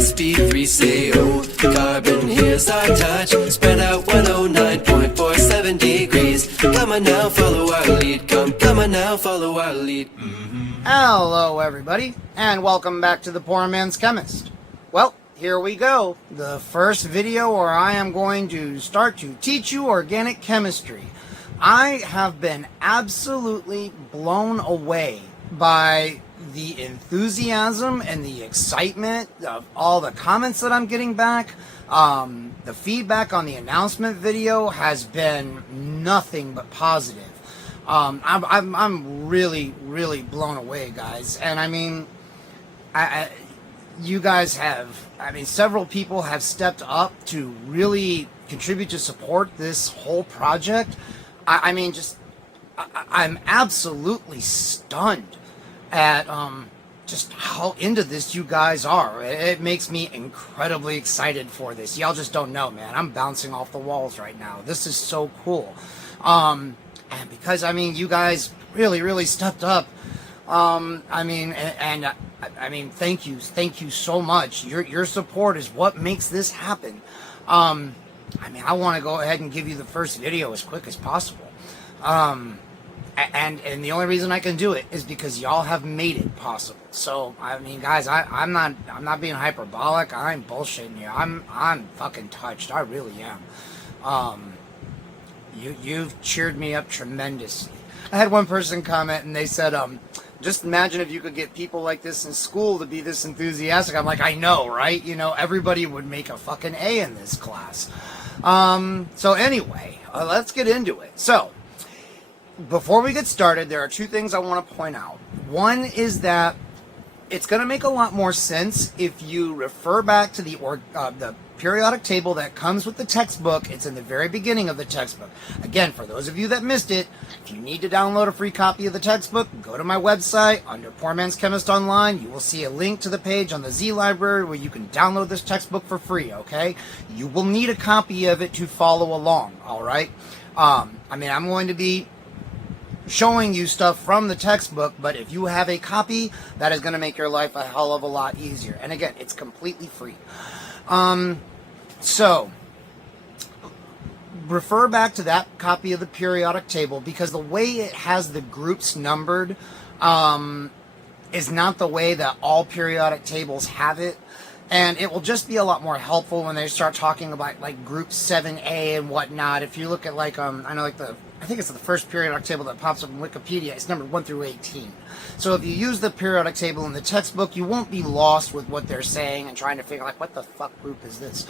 sp3, say oh. Carbon, here's our touch. Spread out 109.47 degrees. Come on now, follow our lead. Come on now, follow our lead. Hello everybody, and welcome back to the Poor Man's Chemist. Well, here we go. The first video where I am going to start to teach you organic chemistry. I have been absolutely blown away by the enthusiasm and the excitement of all the comments that I'm getting back. The feedback on the announcement video has been nothing but positive. I'm really blown away, guys. And I mean, you guys have, several people have stepped up to really contribute to support this whole project. I'm absolutely stunned at just how into this you guys are. It makes me incredibly excited for this. Y'all just don't know, man. I'm bouncing off the walls right now. This is so cool. And because, you guys really stepped up. Thank you so much. Your support is what makes this happen. I want to go ahead and give you the first video as quick as possible. And the only reason I can do it is because y'all have made it possible. So, guys, I'm not being hyperbolic. I'm bullshitting you. I'm fucking touched. I really am. You've cheered me up tremendously. I had one person comment and they said, just imagine if you could get people like this in school to be this enthusiastic. I'm like, I know, right? Everybody would make a fucking A in this class. So anyway, let's get into it. So, before we get started, there are two things I want to point out. One is that it's going to make a lot more sense if you refer back to the periodic table that comes with the textbook. It's in the very beginning of the textbook. Again, for those of you that missed it, if you need to download a free copy of the textbook, go to my website under Poor Man's Chemist Online. You will see a link to the page on the Z Library where you can download this textbook for free, okay? You will need a copy of it to follow along, all right? I'm going to be showing you stuff from the textbook, but if you have a copy, that is going to make your life a hell of a lot easier. And again, it's completely free. So, refer back to that copy of the periodic table, because the way it has the groups numbered is not the way that all periodic tables have it. And it will just be a lot more helpful when they start talking about like group 7A and whatnot. If you look at I think it's the first periodic table that pops up in Wikipedia. It's numbered 1 through 18. So if you use the periodic table in the textbook, you won't be lost with what they're saying and trying to figure like, what the fuck group is this?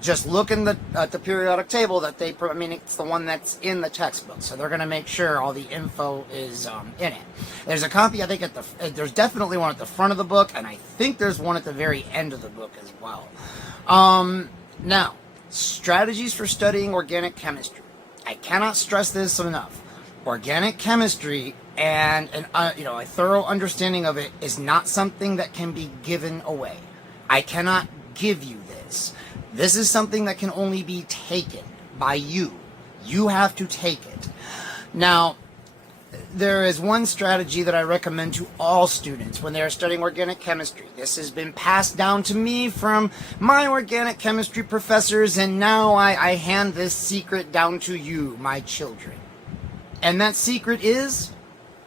Just look at the periodic table that it's the one that's in the textbook. So they're going to make sure all the info is in it. There's a copy, I think, there's definitely one at the front of the book, and I think there's one at the very end of the book as well. Now, strategies for studying organic chemistry. I cannot stress this enough. Organic chemistry and a thorough understanding of it is not something that can be given away. I cannot give you this. This is something that can only be taken by you. You have to take it. Now, there is one strategy that I recommend to all students when they are studying organic chemistry. This has been passed down to me from my organic chemistry professors, and now I hand this secret down to you, my children. And that secret is,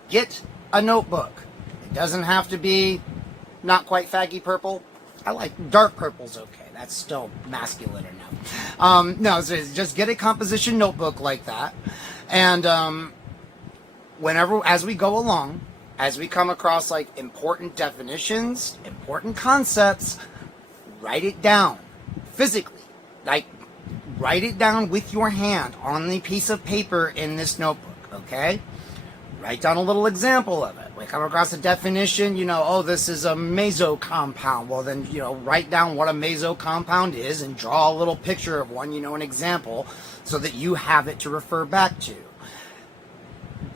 get a notebook. It doesn't have to be not quite faggy purple. I like dark purple's okay. That's still masculine enough. No, so just get a composition notebook like that. And as we go along, as we come across like important definitions, important concepts, write it down physically. Like, write it down with your hand on the piece of paper in this notebook, okay? Write down a little example of it. We come across a definition, this is a meso compound. Well, then, write down what a meso compound is and draw a little picture of one, an example, so that you have it to refer back to.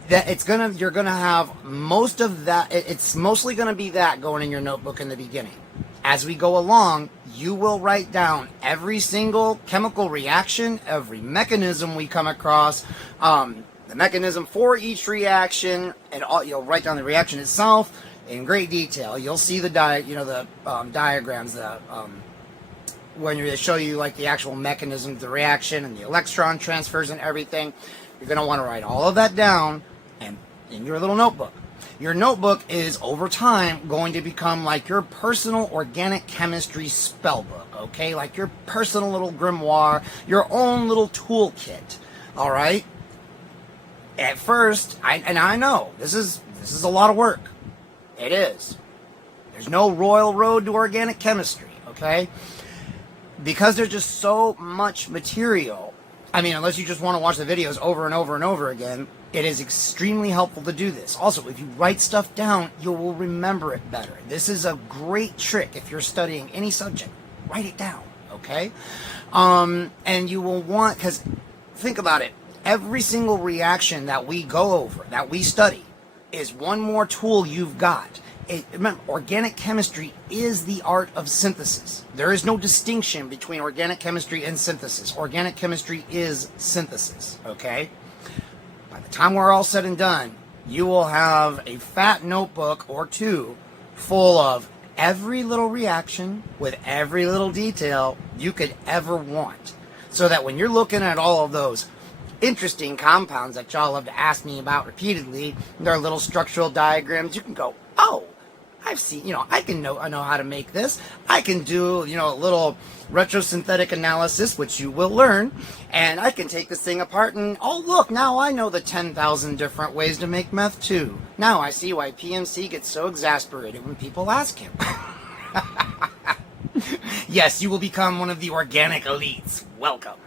You're gonna have most of that. It's mostly gonna be that going in your notebook in the beginning. As we go along, you will write down every single chemical reaction, every mechanism we come across, the mechanism for each reaction, and you'll write down the reaction itself, in great detail. You'll see the diagrams, when they show you like the actual mechanism of the reaction and the electron transfers and everything. You're going to want to write all of that down and in your little notebook. Your notebook is, over time, going to become like your personal organic chemistry spell book, okay? Like your personal little grimoire, your own little toolkit, all right? At first, I know, this is a lot of work. It is. There's no royal road to organic chemistry, okay? Because there's just so much material. I mean, unless you just want to watch the videos over and over and over again, it is extremely helpful to do this. Also, if you write stuff down, you will remember it better. This is a great trick if you're studying any subject. Write it down, okay? And you will want, because think about it, every single reaction that we go over, that we study, is one more tool you've got. Remember, organic chemistry is the art of synthesis. There is no distinction between organic chemistry and synthesis. Organic chemistry is synthesis, okay? By the time we're all said and done, you will have a fat notebook or two full of every little reaction with every little detail you could ever want. So that when you're looking at all of those interesting compounds that y'all love to ask me about repeatedly, their little structural diagrams, you can go, oh, I've seen, I know how to make this. I can do, a little retrosynthetic analysis, which you will learn, and I can take this thing apart and, oh, look, now I know the 10,000 different ways to make meth too. Now I see why PMC gets so exasperated when people ask him. Yes, you will become one of the organic elites. Welcome.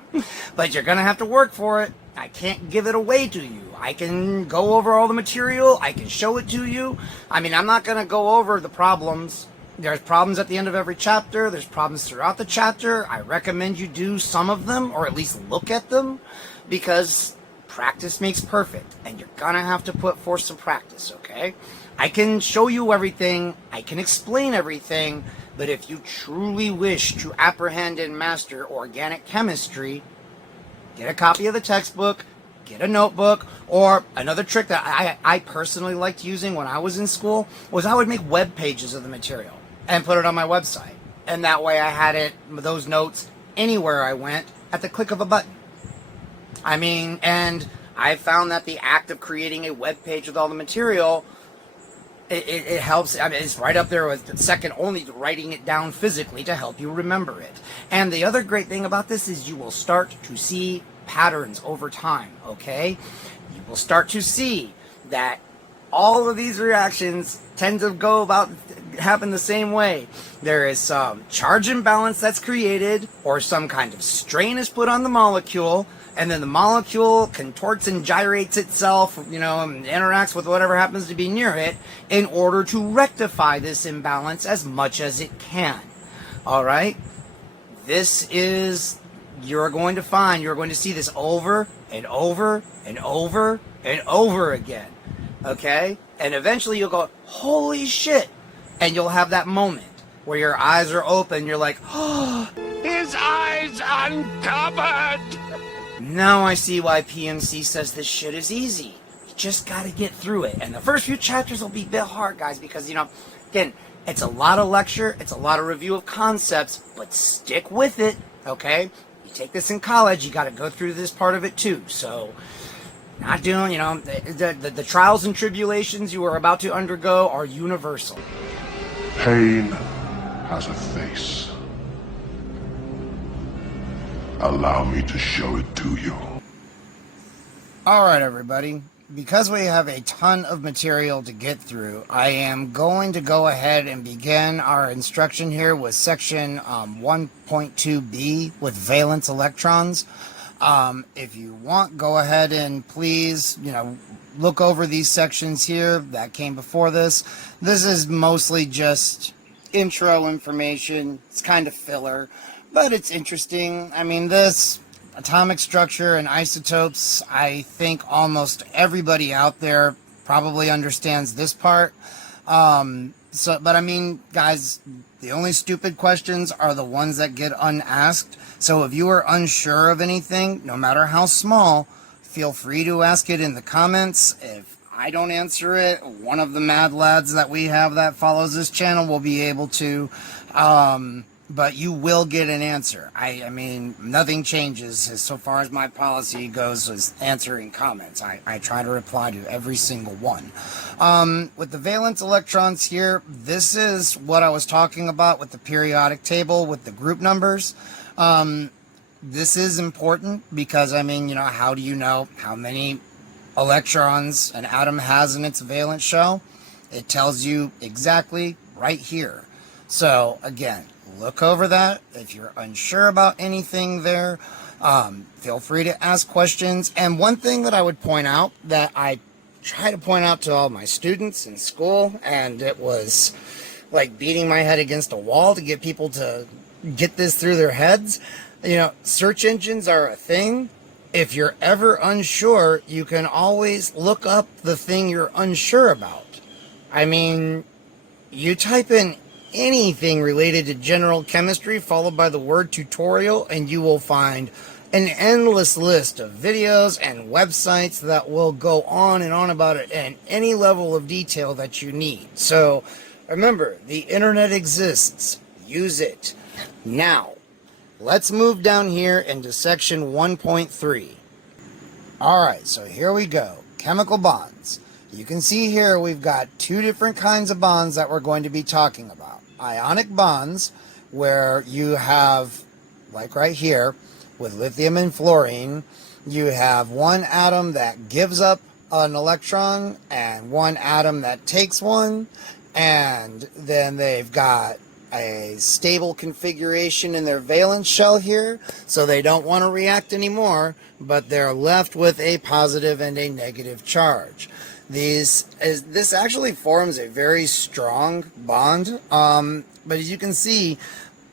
But you're going to have to work for it. I can't give it away to you. I can go over all the material. I can show it to you. I mean, I'm not going to go over the problems. There's problems at the end of every chapter. There's problems throughout the chapter. I recommend you do some of them, or at least look at them, because practice makes perfect, and you're going to have to put forth some practice, okay? I can show you everything. I can explain everything. But if you truly wish to apprehend and master organic chemistry, get a copy of the textbook, get a notebook, or another trick that I personally liked using when I was in school was I would make web pages of the material and put it on my website. And that way I had those notes anywhere I went at the click of a button. I mean, and I found that the act of creating a web page with all the material, it helps. I mean, it's right up there with second only to writing it down physically to help you remember it. And the other great thing about this is you will start to see patterns over time, okay? You will start to see that all of these reactions tend to happen the same way. There is some charge imbalance that's created, or some kind of strain is put on the molecule, and then the molecule contorts and gyrates itself, and interacts with whatever happens to be near it in order to rectify this imbalance as much as it can. All right? You're going to see this over and over and over and over again. Okay? And eventually you'll go, holy shit. And you'll have that moment where your eyes are open. You're like, oh, his eyes uncovered. Now I see why PMC says this shit is easy. You just got to get through it. And the first few chapters will be a bit hard, guys, because, again, it's a lot of lecture. It's a lot of review of concepts, but stick with it, okay? You take this in college, you got to go through this part of it too. So, not doing, the trials and tribulations you are about to undergo are universal. Pain has a face. Allow me to show it to you. All right, everybody. Because we have a ton of material to get through, I am going to go ahead and begin our instruction here with section 1.2b with valence electrons. If you want, go ahead and please, look over these sections here that came before this. This is mostly just intro information. It's kind of filler, but it's interesting. I mean, this atomic structure and isotopes, I think almost everybody out there probably understands this part. But I mean, guys, the only stupid questions are the ones that get unasked. So if you are unsure of anything, no matter how small, feel free to ask it in the comments. If I don't answer it, one of the mad lads that we have that follows this channel will be able to. But you will get an answer. I mean, nothing changes as so far as my policy goes as answering comments. I try to reply to every single one. With the valence electrons here, this is what I was talking about with the periodic table with the group numbers. This is important because, I mean, you know, how do you know how many electrons an atom has in its valence shell? It tells you exactly right here. So, again, look over that. If you're unsure about anything there, feel free to ask questions. And one thing that I would point out that I try to point out to all my students in school, and it was like beating my head against a wall to get people to get this through their heads. You know, search engines are a thing. If you're ever unsure, you can always look up the thing you're unsure about. I mean, you type in anything related to general chemistry followed by the word tutorial and you will find an endless list of videos and websites that will go on and on about it in any level of detail that you need. So remember, the internet exists. Use it. Now, let's move down here into section 1.3. Alright, so here we go. Chemical bonds. You can see here we've got two different kinds of bonds that we're going to be talking about. Ionic bonds, where you have, like right here, with lithium and fluorine, you have one atom that gives up an electron and one atom that takes one, and then they've got a stable configuration in their valence shell here, so they don't want to react anymore, but they're left with a positive and a negative charge. This actually forms a very strong bond, but as you can see,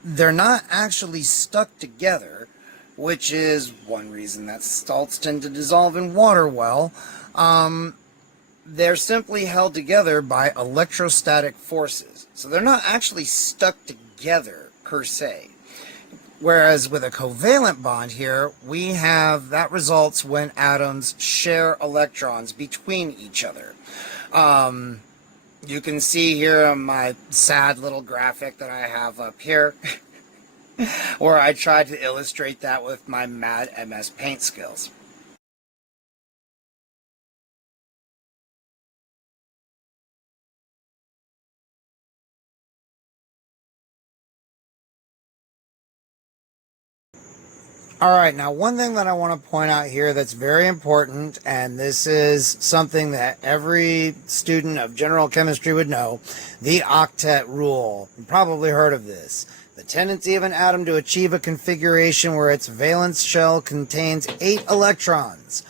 they're not actually stuck together, which is one reason that salts tend to dissolve in water well. They're simply held together by electrostatic forces, so they're not actually stuck together per se. Whereas with a covalent bond here, we have that results when atoms share electrons between each other. You can see here on my sad little graphic that I have up here, where I tried to illustrate that with my mad MS Paint skills. Alright, now one thing that I want to point out here that's very important, and this is something that every student of general chemistry would know, the octet rule. You've probably heard of this. The tendency of an atom to achieve a configuration where its valence shell contains 8 electrons.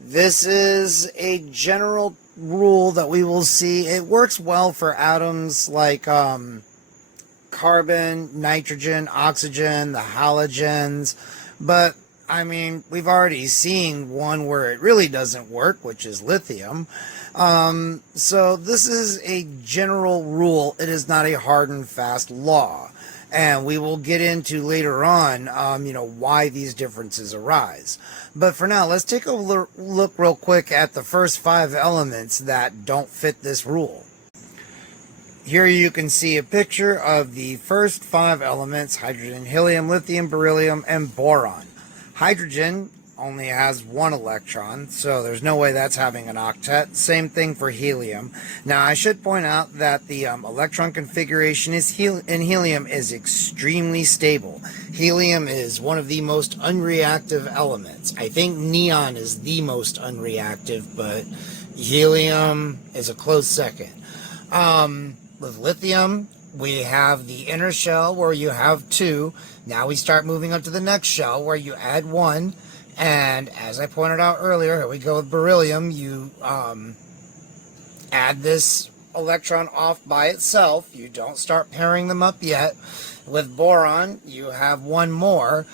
This is a general rule that we will see. It works well for atoms like carbon, nitrogen, oxygen, the halogens. But, I mean, we've already seen one where it really doesn't work, which is lithium. So this is a general rule. It is not a hard and fast law. And we will get into later on, you know, why these differences arise. But for now, let's take a look real quick at the first 5 elements that don't fit this rule. Here you can see a picture of the first 5 elements: hydrogen, helium, lithium, beryllium, and boron. Hydrogen only has 1 electron, so there's no way that's having an octet. Same thing for helium. Now, I should point out that the electron configuration in helium is extremely stable. Helium is one of the most unreactive elements. I think neon is the most unreactive, but helium is a close second. With lithium, we have the inner shell where you have 2. Now we start moving up to the next shell where you add 1. And as I pointed out earlier, here we go with beryllium. You add this electron off by itself. You don't start pairing them up yet. With boron, you have 1 more.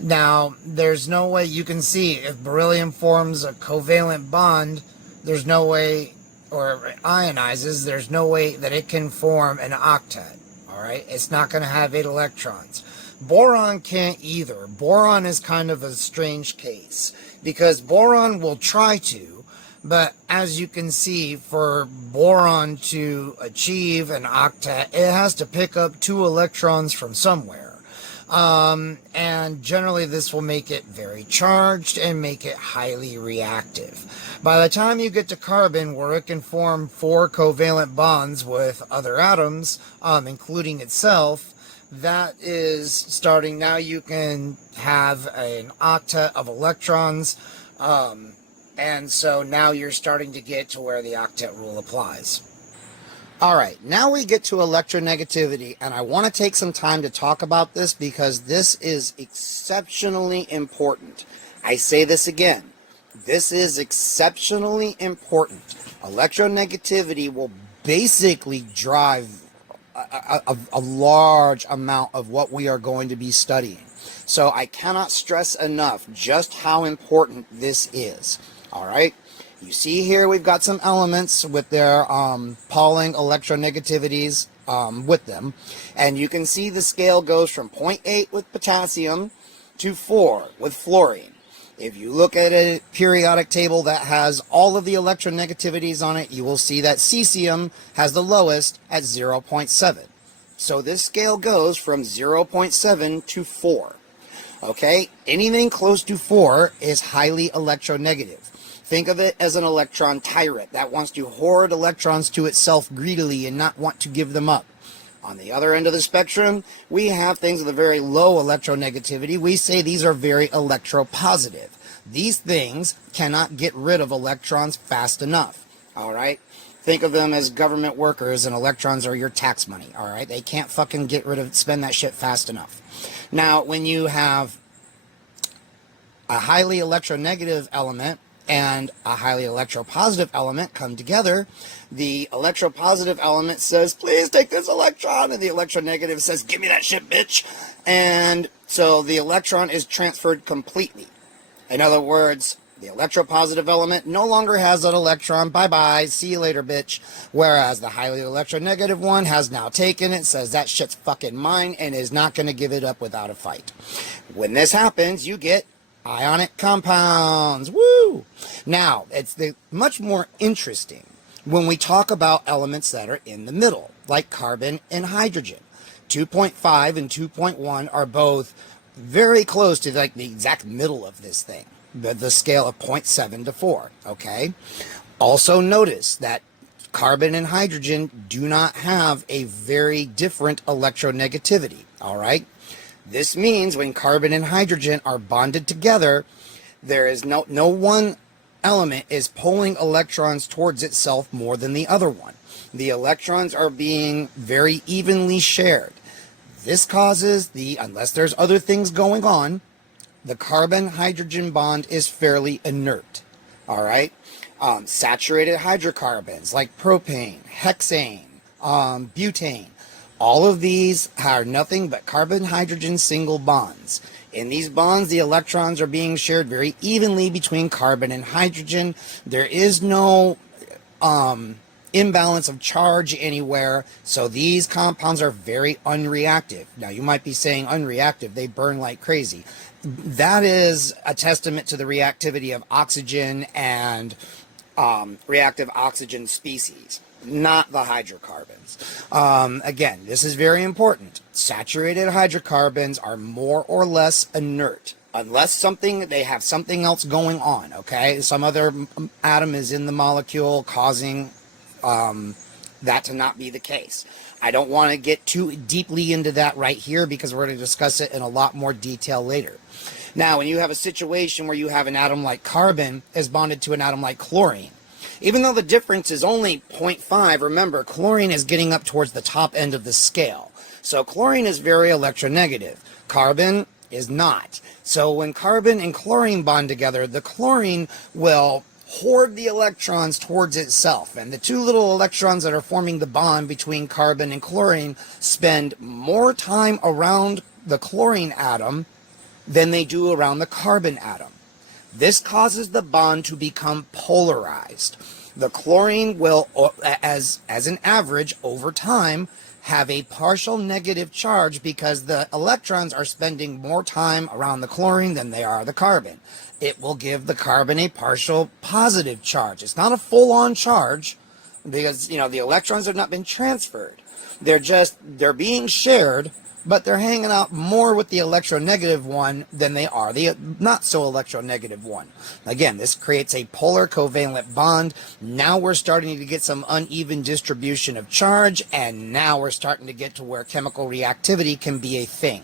Now, there's no way you can see if beryllium forms a covalent bond, there's no way, or ionizes, there's no way that it can form an octet. Alright, it's not going to have 8 electrons. Boron can't either. Boron is kind of a strange case because boron will try to, But as you can see, for boron to achieve an octet, it has to pick up 2 electrons from somewhere. And generally this will make it very charged and make it highly reactive. By the time you get to carbon, where it can form 4 covalent bonds with other atoms, including itself, that is starting. Now you can have an octet of electrons, and so now you're starting to get to where the octet rule applies. All right, now we get to electronegativity, and I want to take some time to talk about this because this is exceptionally important. I say this again. This is exceptionally important. Electronegativity will basically drive a large amount of what we are going to be studying. So I cannot stress enough just how important this is. All right? You see here we've got some elements with their Pauling electronegativities with them. And you can see the scale goes from 0.8 with potassium to 4 with fluorine. If you look at a periodic table that has all of the electronegativities on it, you will see that cesium has the lowest at 0.7. So this scale goes from 0.7 to 4. Okay? Anything close to 4 is highly electronegative. Think of it as an electron tyrant that wants to hoard electrons to itself greedily and not want to give them up. On the other end of the spectrum, we have things with a very low electronegativity. We say these are very electropositive. These things cannot get rid of electrons fast enough. All right? Think of them as government workers, and electrons are your tax money. All right? They can't fucking get rid of, spend that shit fast enough. Now, when you have a highly electronegative element and a highly electropositive element come together, the electropositive element says, please take this electron, and the electronegative says, give me that shit, bitch. And so the electron is transferred completely. In other words, the electropositive element no longer has that electron. Bye-bye, see you later, bitch. Whereas the highly electronegative one has now taken it, says that shit's fucking mine, and is not going to give it up without a fight. When this happens, you get ionic compounds. Woo! Now, it's much more interesting when we talk about elements that are in the middle, like carbon and hydrogen. 2.5 and 2.1 are both very close to like the exact middle of this thing, the scale of 0.7 to 4, okay? Also notice that carbon and hydrogen do not have a very different electronegativity, all right? This means when carbon and hydrogen are bonded together, there is no one element is pulling electrons towards itself more than the other one. The electrons are being very evenly shared. This causes unless there's other things going on, the carbon-hydrogen bond is fairly inert. All right? Saturated hydrocarbons like propane, hexane, butane, all of these are nothing but carbon-hydrogen single bonds. In these bonds, the electrons are being shared very evenly between carbon and hydrogen. There is no imbalance of charge anywhere, so these compounds are very unreactive. Now, you might be saying unreactive, they burn like crazy. That is a testament to the reactivity of oxygen and reactive oxygen species, not the hydrocarbons. Again, this is very important. Saturated hydrocarbons are more or less inert. Unless they have something else going on, okay? Some other atom is in the molecule causing that to not be the case. I don't want to get too deeply into that right here because we're going to discuss it in a lot more detail later. Now, when you have a situation where you have an atom like carbon is bonded to an atom like chlorine, even though the difference is only 0.5, remember, chlorine is getting up towards the top end of the scale. So chlorine is very electronegative. Carbon is not. So when carbon and chlorine bond together, the chlorine will hoard the electrons towards itself. And the two little electrons that are forming the bond between carbon and chlorine spend more time around the chlorine atom than they do around the carbon atom. This causes the bond to become polarized. The chlorine will, as an average over time, have a partial negative charge because the electrons are spending more time around the chlorine than they are the carbon. It will give the carbon a partial positive charge. It's not a full-on charge because, the electrons have not been transferred. They're being shared, but they're hanging out more with the electronegative one than they are the not so electronegative one. Again, this creates a polar covalent bond. Now we're starting to get some uneven distribution of charge, and now we're starting to get to where chemical reactivity can be a thing.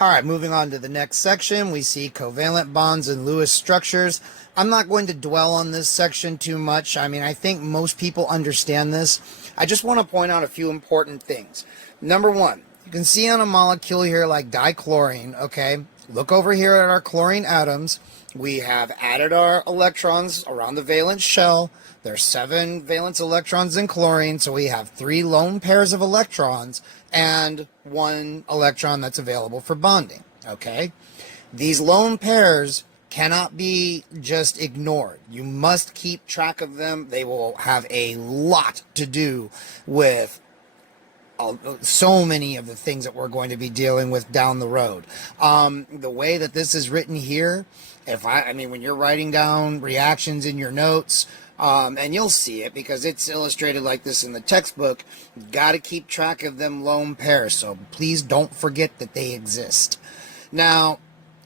All right, moving on to the next section, we see covalent bonds and Lewis structures. I'm not going to dwell on this section too much. I think most people understand this. I just want to point out a few important things. Number one, you can see on a molecule here like dichlorine, okay? Look over here at our chlorine atoms. We have added our electrons around the valence shell. There's 7 valence electrons in chlorine, so we have 3 lone pairs of electrons and 1 electron that's available for bonding, okay? These lone pairs cannot be just ignored. You must keep track of them. They will have a lot to do with so many of the things that we're going to be dealing with down the road. The way that this is written here, when you're writing down reactions in your notes, and you'll see it because it's illustrated like this in the textbook, you got to keep track of them lone pairs, so please don't forget that they exist. Now,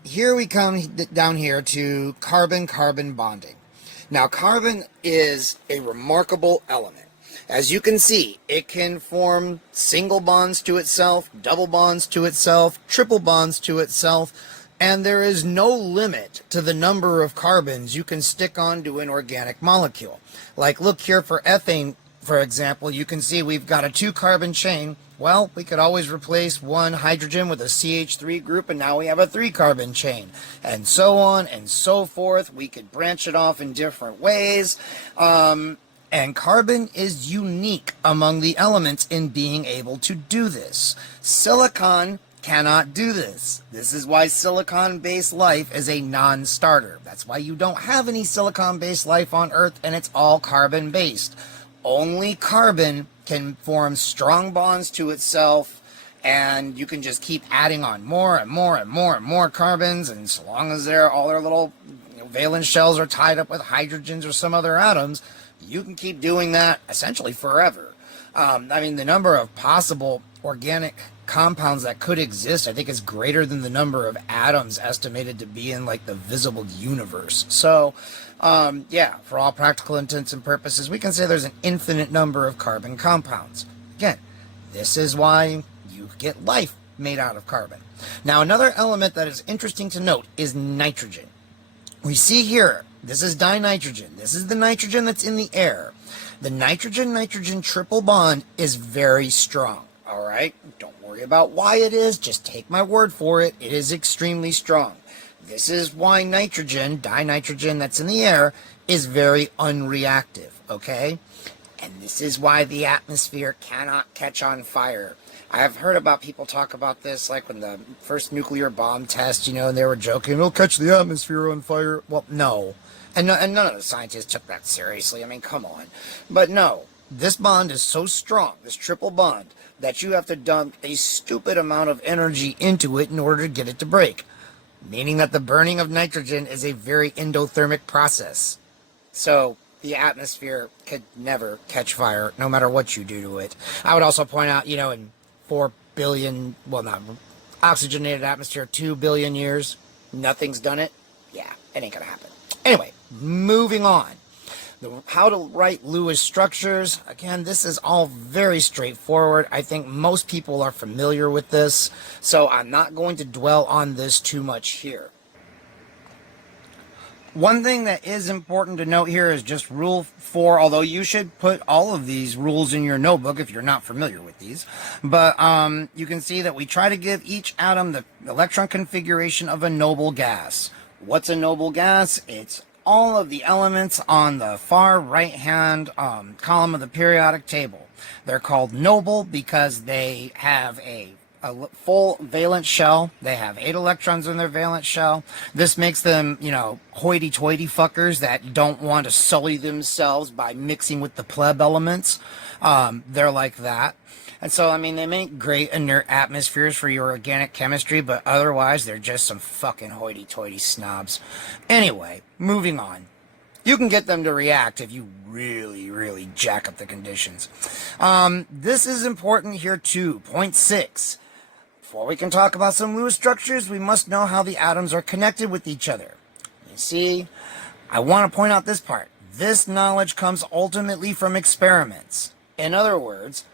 here we come down here to carbon-carbon bonding. Now, carbon is a remarkable element. As you can see, it can form single bonds to itself, double bonds to itself, triple bonds to itself, and there is no limit to the number of carbons you can stick onto an organic molecule. Like, look here for ethane, for example, you can see we've got a 2-carbon chain. Well, we could always replace one hydrogen with a CH3 group, and now we have a 3-carbon chain, and so on and so forth. We could branch it off in different ways. And carbon is unique among the elements in being able to do this. Silicon cannot do this. This is why silicon-based life is a non-starter. That's why you don't have any silicon-based life on Earth, and it's all carbon-based. Only carbon can form strong bonds to itself, and you can just keep adding on more and more and more and more carbons, and so long as all their little valence shells are tied up with hydrogens or some other atoms, you can keep doing that essentially forever. The number of possible organic compounds that could exist, I think, is greater than the number of atoms estimated to be in, the visible universe. So, for all practical intents and purposes, we can say there's an infinite number of carbon compounds. Again, this is why you get life made out of carbon. Now, another element that is interesting to note is nitrogen. We see here, this is dinitrogen. This is the nitrogen that's in the air. The nitrogen-nitrogen triple bond is very strong, all right? Don't worry about why it is. Just take my word for it. It is extremely strong. This is why nitrogen, dinitrogen that's in the air, is very unreactive, okay? And this is why the atmosphere cannot catch on fire. I've heard about people talk about this, like when the first nuclear bomb test, and they were joking, it'll catch the atmosphere on fire. Well, no. And none of the scientists took that seriously. Come on. But no, this bond is so strong, this triple bond, that you have to dump a stupid amount of energy into it in order to get it to break. Meaning that the burning of nitrogen is a very endothermic process. So the atmosphere could never catch fire, no matter what you do to it. I would also point out, in 4 billion, well, not oxygenated atmosphere, 2 billion years, nothing's done it. Yeah, it ain't gonna happen. Anyway, moving on. How to write Lewis structures. Again, this is all very straightforward. I think most people are familiar with this, so I'm not going to dwell on this too much here. One thing that is important to note here is just Rule 4, although you should put all of these rules in your notebook if you're not familiar with these. But you can see that we try to give each atom the electron configuration of a noble gas. What's a noble gas? It's all of the elements on the far right-hand column of the periodic table. They're called noble because they have a a full valence shell. They have 8 electrons in their valence shell. This makes them, hoity-toity fuckers that don't want to sully themselves by mixing with the pleb elements. They're like that. And so, I mean, they make great inert atmospheres for your organic chemistry, but otherwise, they're just some fucking hoity-toity snobs. Anyway, moving on. You can get them to react if you really, really jack up the conditions. This is important here too. Point 6. Before we can talk about some Lewis structures, we must know how the atoms are connected with each other. You see, I want to point out this part. This knowledge comes ultimately from experiments. In other words,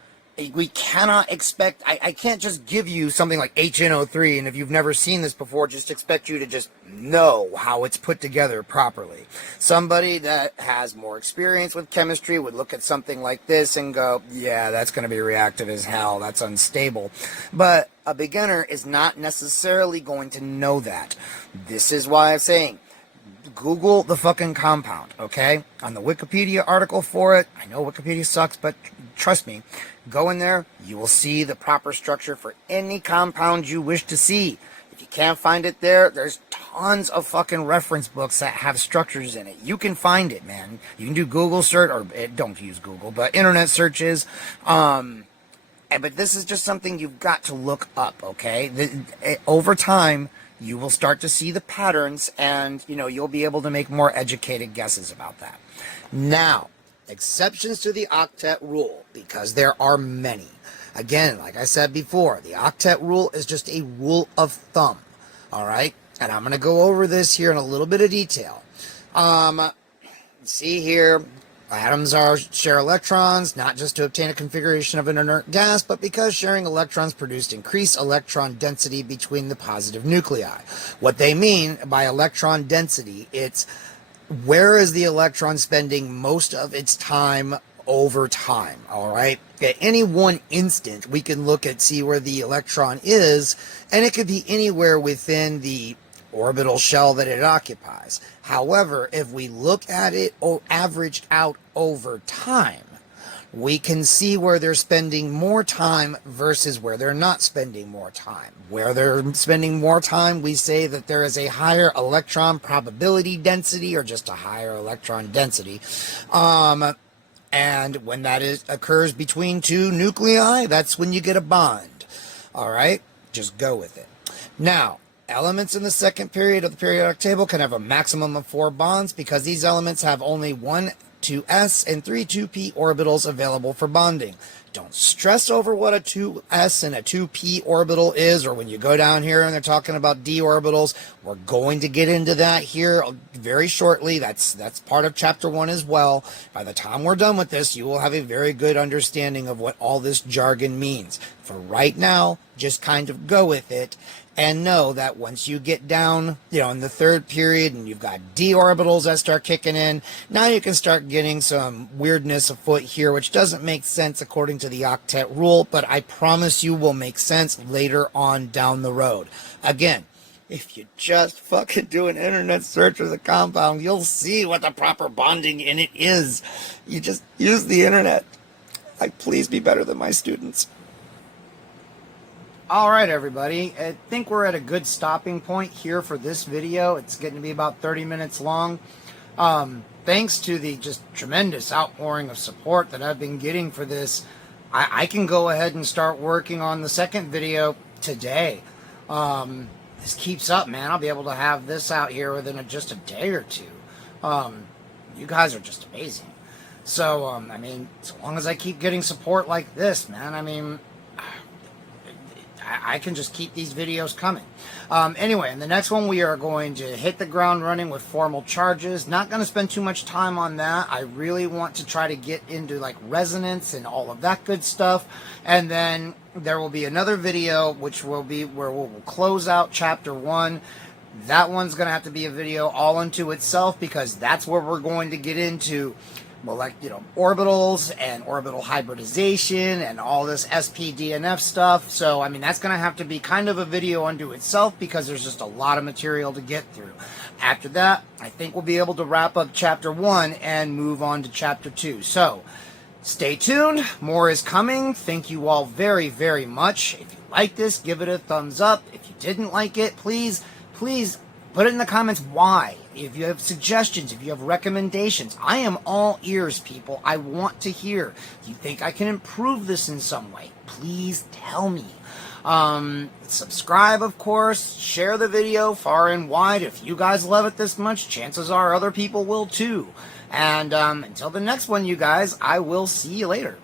we cannot expect, I can't just give you something like HNO3, and if you've never seen this before, just expect you to just know how it's put together properly. Somebody that has more experience with chemistry would look at something like this and go, yeah, that's going to be reactive as hell, that's unstable. But a beginner is not necessarily going to know that. This is why I'm saying, Google the fucking compound, okay? On the Wikipedia article for it, I know Wikipedia sucks, but trust me, go in there, you will see the proper structure for any compound you wish to see. If you can't find it there, there's tons of fucking reference books that have structures in it. You can find it, man. You can do Google search, or don't use Google, but internet searches. But this is just something you've got to look up, okay? Over time, you will start to see the patterns, and, you'll be able to make more educated guesses about that. Now, exceptions to the octet rule, because there are many. Again, like I said before, the octet rule is just a rule of thumb, all right? And I'm going to go over this here in a little bit of detail. See here, atoms share electrons, not just to obtain a configuration of an inert gas, but because sharing electrons produce increased electron density between the positive nuclei. What they mean by electron density, it's where is the electron spending most of its time over time, all right? At any one instant, we can look at, see where the electron is, and it could be anywhere within the orbital shell that it occupies. However, if we look at it averaged out over time, we can see where they're spending more time versus where they're not spending more time. Where they're spending more time, we say that there is a higher electron probability density, or just a higher electron density. And when that occurs between 2 nuclei, that's when you get a bond. All right? Just go with it. Now, elements in the second period of the periodic table can have a maximum of 4 bonds because these elements have only 1 2s and 3 2p orbitals available for bonding. Don't stress over what a 2s and a 2p orbital is, or when you go down here and they're talking about d orbitals. We're going to get into that here very shortly. That's part of chapter 1 as well. By the time we're done with this, you will have a very good understanding of what all this jargon means. For right now, just kind of go with it. And know that once you get down, in the third period and you've got d orbitals that start kicking in, now you can start getting some weirdness afoot here, which doesn't make sense according to the octet rule, but I promise you will make sense later on down the road. Again, if you just fucking do an internet search of the compound, you'll see what the proper bonding in it is. You just use the internet. Please be better than my students. All right, everybody. I think we're at a good stopping point here for this video. It's getting to be about 30 minutes long. Thanks to the just tremendous outpouring of support that I've been getting for this, I can go ahead and start working on the second video today. This keeps up, man. I'll be able to have this out here within just a day or two. You guys are just amazing. So, I mean, as long as I keep getting support like this, man, I mean, I can just keep these videos coming. Anyway, in the next one, we are going to hit the ground running with formal charges. Not going to spend too much time on that. I really want to try to get into like resonance and all of that good stuff. And then there will be another video, which will be where we'll close out chapter 1. That one's going to have to be a video all unto itself, because that's where we're going to get into, well, like, orbitals and orbital hybridization and all this SPDNF stuff. So, I mean, that's going to have to be kind of a video unto itself, because there's just a lot of material to get through. After that, I think we'll be able to wrap up chapter 1 and move on to chapter 2. So, Stay tuned. More is coming. Thank you all very, very much. If you like this, give it a thumbs up. If you didn't like it, please put it in the comments why. If you have suggestions, if you have recommendations, I am all ears, people. I want to hear. If you think I can improve this in some way, please tell me. Subscribe, of course. Share the video far and wide. If you guys love it this much, chances are other people will too. And until the next one, you guys, I will see you later.